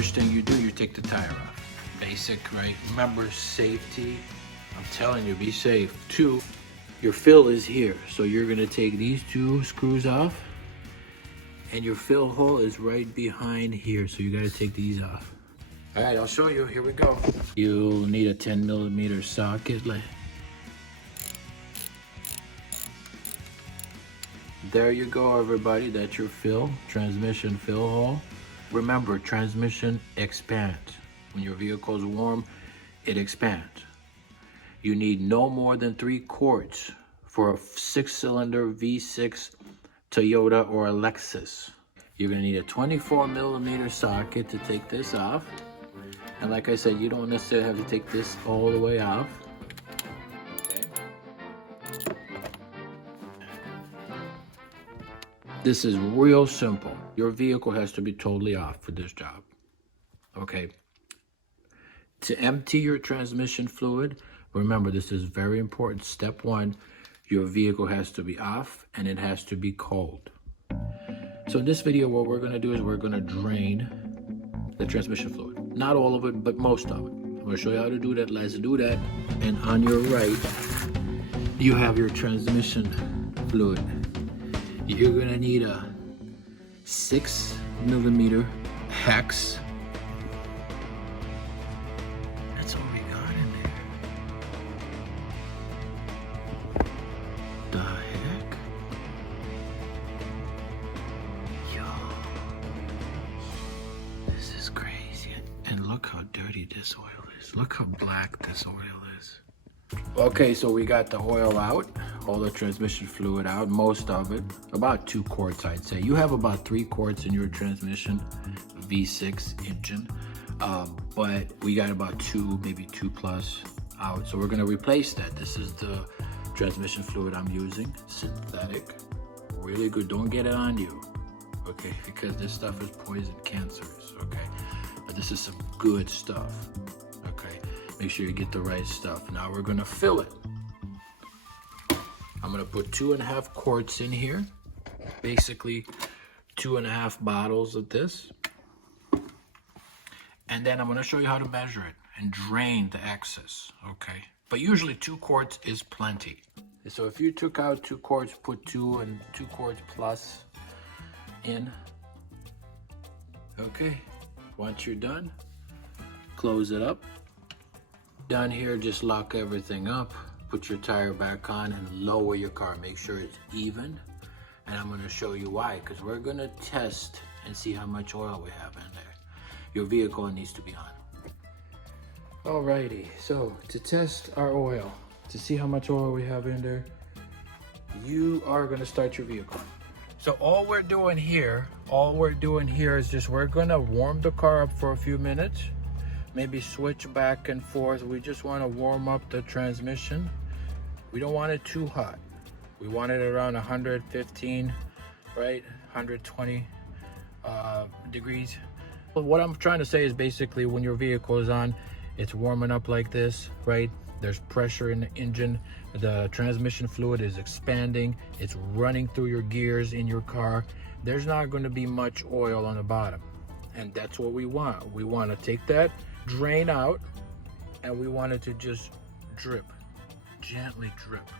first thing you do, you take the tire off. Basic, right? Remember, safety. I'm telling you, be safe. 2, your fill is here. So you're gonna take these 2 screws off, and your fill hole is right behind here. So you gotta take these off. All right, I'll show you, here we go. You'll need a 10mm socket. There you go, everybody, that's your fill, transmission fill hole. Remember, transmission expands. When your vehicle is warm, it expands. You need no more than 3 quarts for a 6-cylinder V6 Toyota or a Lexus. You're gonna need a 24mm socket to take this off. And like I said, you don't necessarily have to take this all the way off. Okay. This is real simple. Your vehicle has to be totally off for this job. Okay. To empty your transmission fluid, remember, this is very important. Step 1, your vehicle has to be off and it has to be cold. So in this video, what we're gonna do is we're gonna drain the transmission fluid. Not all of it, but most of it. I'm gonna show you how to do that. Let's do that. And on your right, you have your transmission fluid. You're gonna need a 6mm hex. That's all we got in there. The heck? Yo. This is crazy. And look how dirty this oil is. Look how black this oil is. Okay, so we got the oil out, all the transmission fluid out, most of it, about 2 quarts, I'd say. You have about 3 quarts in your transmission V6 engine, but we got about 2, maybe 2+ out. So we're gonna replace that. This is the transmission fluid I'm using, synthetic, really good. Don't get it on you, okay? Because this stuff is poison, cancerous, okay? But this is some good stuff, okay? Make sure you get the right stuff. Now we're gonna fill it. I'm gonna put 2.5 quarts in here. Basically 2.5 bottles of this. And then I'm gonna show you how to measure it and drain the excess, okay? But usually 2 quarts is plenty. So if you took out 2 quarts, put 2 and 2 quarts plus in. Okay, once you're done, close it up. Down here, just lock everything up, put your tire back on and lower your car. Make sure it's even. And I'm gonna show you why, because we're gonna test and see how much oil we have in there. Your vehicle needs to be on. Alrighty, so to test our oil, to see how much oil we have in there, you are gonna start your vehicle. So all we're doing here is just we're gonna warm the car up for a few minutes. Maybe switch back and forth. We just want to warm up the transmission. We don't want it too hot. We want it around 115, right? 120 degrees. But what I'm trying to say is basically when your vehicle is on, it's warming up like this, right? There's pressure in the engine. The transmission fluid is expanding. It's running through your gears in your car. There's not going to be much oil on the bottom. And that's what we want. We want to take that, drain out, and we want it to just drip, gently drip.